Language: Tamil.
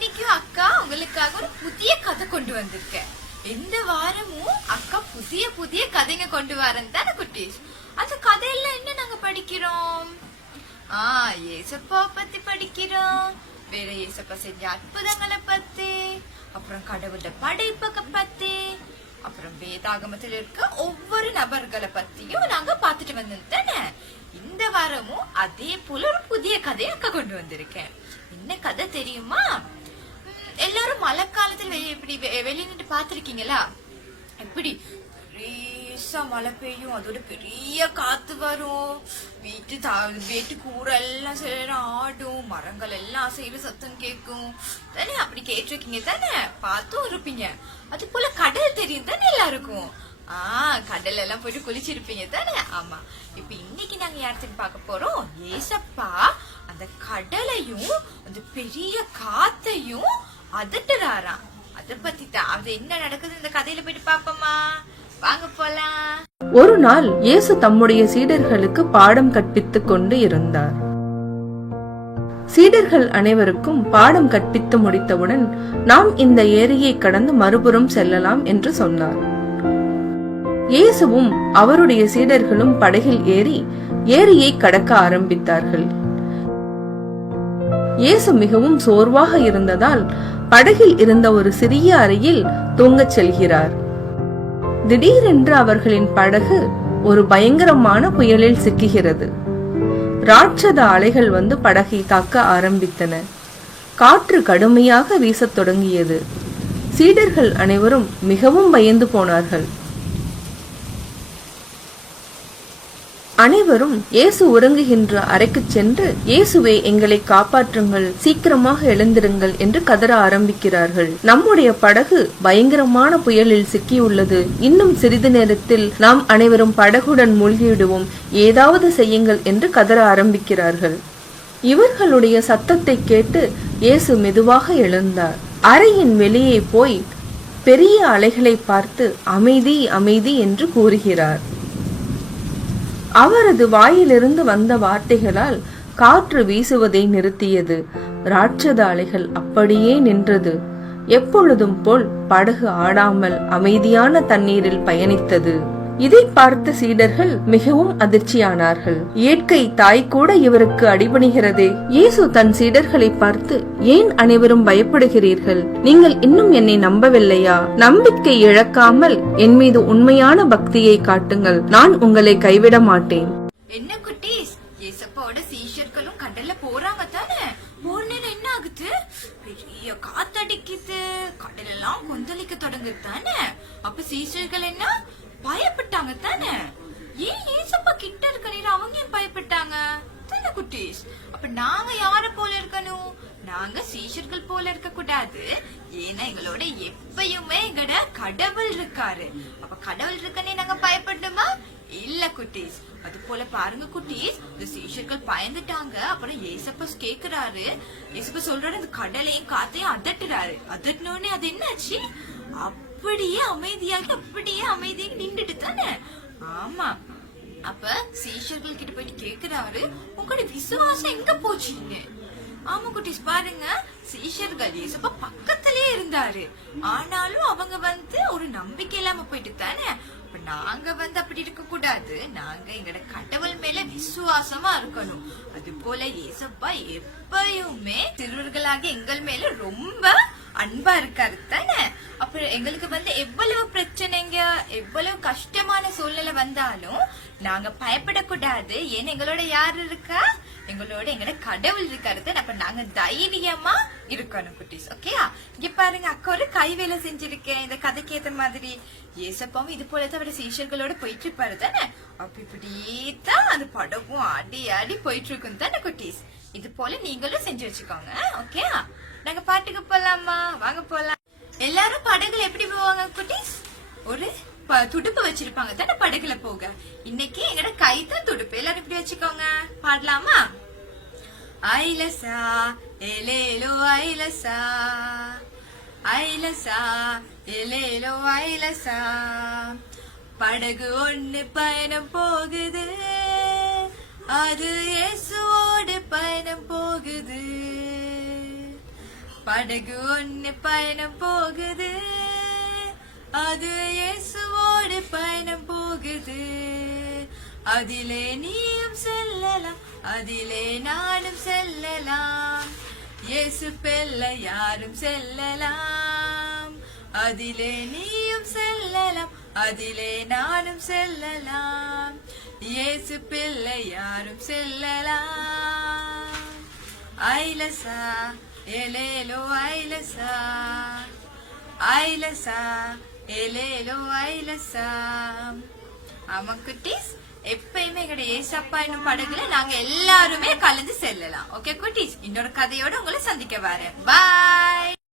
இன்னைக்கும் அக்கா உங்களுக்காக ஒரு புதிய கதை கொண்டு வந்திருக்கேன். இந்த வாரமும் அக்கா புதிய புதிய கதைங்க கொண்டு வரேன் தானே குட்டீஸ். அந்த கதையெல்லாம் என்ன நாங்க படிக்கிறோம்? ஏசப்பா பத்தி படிக்கிறோம். வேற ஏசப்பா செஞ்ச அற்புதங்களை பத்தி, அப்புறம் கடவுளோட படைப்பை பத்தி, அப்புறம் வேதாகமத்தில் இருக்க ஒவ்வொரு நபர்களை பத்தியும் நாங்க பாத்துட்டு வந்தோம் தானே. இந்த வாரமும் அதே போல ஒரு புதிய கதையை அக்கா கொண்டு வந்திருக்கேன். என்ன கதை தெரியுமா? எல்லாரும் மழை காலத்துல இப்படி வெளியே நின்று பாத்திருக்கீங்களா? எப்படி பெருசா மழை பெய்யும், அதோட பெரிய காத்து வரும், வீட்டு கூரை எல்லாம் செய்யற ஆடும், மரங்கள் எல்லாம் செய்யற சத்தம் கேட்கும் தானே. அப்படி கேட்டிருக்கீங்க தானே, பார்த்தும் இருப்பீங்க. அது போல கடல் தெரியும் தானே எல்லாருக்கும். கடல் எல்லாம் போயிட்டு குளிச்சிருப்பீங்க தானே. ஆமா, இப்ப இன்னைக்கு நாங்க யார்த்துன்னு பார்க்க போறோம். ஏசப்பா அந்த கடலையும் அந்த பெரிய காத்தையும் அதட்டுறாராம். அத பத்தி தான். அது என்ன நடக்குது இந்த கதையில போயிட்டு பாப்போமா? வாங்க போலாம். ஒரு நாள் இயேசு தம்முடைய சீடர்களுக்கு பாடம் கற்பித்துக் கொண்டு இருந்தார். சீடர்கள் அனைவருக்கும் பாடம் கற்பித்து முடித்தவுடன் நாம் இந்த ஏரியை கடந்து மறுபுறம் செல்லலாம் என்று சொன்னார். இயேசுவும் அவருடைய சீடர்களும் படகில் ஏறி ஏரியை கடக்க ஆரம்பித்தார்கள். இயேசு மிகவும் சோர்வாக இருந்ததால் படகில் இருந்த ஒரு சிறிய அறையில் தூங்கச் செல்கிறார். திடீரென்று அவர்களின் படகு ஒரு பயங்கரமான புயலில் சிக்குகிறது. ராட்சத அலைகள் வந்து படகை தாக்க ஆரம்பித்தன. காற்று கடுமையாக வீசத் தொடங்கியது. சீடர்கள் அனைவரும் மிகவும் பயந்து போனார்கள். அனைவரும் இயேசு உறங்குகின்ற அறைக்கு சென்று, இயேசுவே எங்களை காப்பாற்றுங்கள், சீக்கிரமாக எழுந்திருங்கள் என்று கதற ஆரம்பிக்கிறார்கள். நம்முடைய படகு பயங்கரமான புயலில் சிக்கியுள்ளது. இன்னும் சிறிது நேரத்தில் நாம் அனைவரும் படகுடன் மூழ்கிவிடுவோம், ஏதாவது செய்யுங்கள் என்று கதற ஆரம்பிக்கிறார்கள். இவர்களுடைய சத்தத்தை கேட்டு இயேசு மெதுவாக எழுந்தார். அறையின் வெளியே போய் பெரிய அலைகளை பார்த்து அமைதி அமைதி என்று கூறுகிறார். அவரது வாயிலிருந்து வந்த வார்த்தைகளால் காற்று வீசுவதை நிறுத்தியது. ராட்சத அலைகள் அப்படியே நின்றது. எப்பொழுதும் போல் படகு ஆடாமல் அமைதியான தண்ணீரில் பயணித்தது. இதை பார்த்த சீடர்கள் மிகவும் அதிர்ச்சியானார்கள். இயற்கை தாய் கூட இவருக்கு அடிபணிகிறதே. இயேசு தன் சீடர்களை பார்த்து, ஏன் அனைவரும் பயப்படுகிறீர்கள்? நீங்கள் இன்னும் என்னை நம்பவில்லையா? நம்பிக்கை இழக்காமல் என் மீது உண்மையான பக்தியை காட்டுங்கள், நான் உங்களை கைவிட மாட்டேன். என்ன குட்டீஸ், ஏசப்பாவோட சீஷர்களும் கடல்ல போறாங்க தானே. போற நேரம் என்ன ஆகுது? பெரிய காத்தடிக்குது, கடல் எல்லாம் கொந்தளிக்க தொடங்குது தானே. அப்ப சீஷர்கள் என்ன பயப்பட்டாங்க தானே. ஏன் ஏசப்பா கிட்ட இருக்க நேரம் அவங்க ஏன் பயப்பட்டாங்க தானே குட்டீஸ்? அப்ப நாங்க யார போல இருக்கணும்? நாங்க சீஷர்கள் போல இருக்க கூடாது. ஏன்னா எங்களோட எப்பயுமே எங்கட கடவுள் இருக்காரு. அப்ப கடவுள் இருக்கனே நாங்க பயப்படணுமா? இல்ல குட்டீஸ். அது போல பாருங்க குட்டீஸ், இந்த சீஷர்கள் பயந்துட்டாங்க. அப்புறம் ஏசப்பா கேக்குறாரு, ஏசப்பா சொல்றாரு இந்த கடலையும் காத்தையும் அதட்டுறாரு. அதட்டினோடனே அது என்னாச்சு? அப்படியே அமைதியாக நின்றுட்டு தானே. ஆமா, அப்ப சீஷர்கள் கிட்ட போயிட்டு கேக்குறாரு, உங்களோட விசுவாசம் எங்க போச்சுங்க? ஆமா குட்டீஸ், பாருங்க, சீஷர்கள் ஏசப்பா பக்கத்திலே இருந்தாரு. ஆனாலும் அவங்க ஒரு நம்பிக்கை இல்லாம போயிட்டு தானே. அப்ப நாங்க அப்படி இருக்க கூடாது. நாங்க எங்கட கடவுள் மேல விசுவாசமா இருக்கணும். அது போல ஏசப்பா எப்பயுமே சிறுவர்களாக எங்கள் மேல ரொம்ப அன்பா இருக்காரு தானே. அப்புறம் எங்களுக்கு எவ்வளவு பிரச்சனைங்க, எவ்வளவு கஷ்டமான சூழ்நிலை வந்தாலும் நாங்க பயப்படக்கூடாது. ஏன்னா எங்களோட யாரு இருக்கா? எங்களோட எங்கட கடவுள் இருக்காரு தானே. அப்ப நாங்க தைரியமா இருக்கணும் குட்டீஸ். ஓகேயா? இங்க பாருங்க, அக்கா ஒரு கை வேலை செஞ்சிருக்கேன் இந்த கதைக்கு ஏத்த மாதிரி. ஏசப்பாவும் இது போலதான் அவட சீஷர்களோட போயிட்டு இருப்பாரு தானே. அப்ப இப்படிதான் அந்த படகும் ஆடி ஆடி போயிட்டு இருக்கும் தானே குட்டீஸ். இது போல நீங்களும் செஞ்சு வச்சுக்கோங்க. ஓகேயா? நாங்க பாட்டுக்கு போலாமா? வாங்க போலாம். எல்லாரும் படகுல எப்படி போவாங்க குட்டீஸ்? ஒரு துடுப்பு வச்சிருப்பாங்க தானே படகுல போக. இன்னைக்கு எங்கட கை தான் துடுப்பு. எல்லாரும் இப்படி வச்சுக்கோங்க. பாடலாமா? ஐலசா எலேலோ ஐலசா, ஐலசா எலேலோ ஐலசா, படகு ஒண்ணு பயணம் போகுது, அது இயேசுவோடு பயணம் போகுது. படகு ஒன்னு பயணம் போகுது, அது இயேசுவோடு பயணம் போகுது. அதிலே நீயும் செல்லலாம், அதிலே நானும் செல்லலாம். இயேசு பிள்ளை யாரும் செல்லலாம். அதிலே நீயும் செல்லலாம், அதிலே நானும் செல்லலாம். இயேசு பிள்ளை யாரும் செல்லலாம். ஐலசா எலேலோ ஐலசா, ஐலசா எலேலோ ஐலசா. ஆமா குட்டீஸ், எப்பயுமே எங்கட ஏசப்பா என்னும் படகுல நாங்க எல்லாருமே கலந்து செல்லலாம். ஓகே குட்டீஸ், இன்னொரு கதையோட உங்களை சந்திக்க வரேன். பாய்.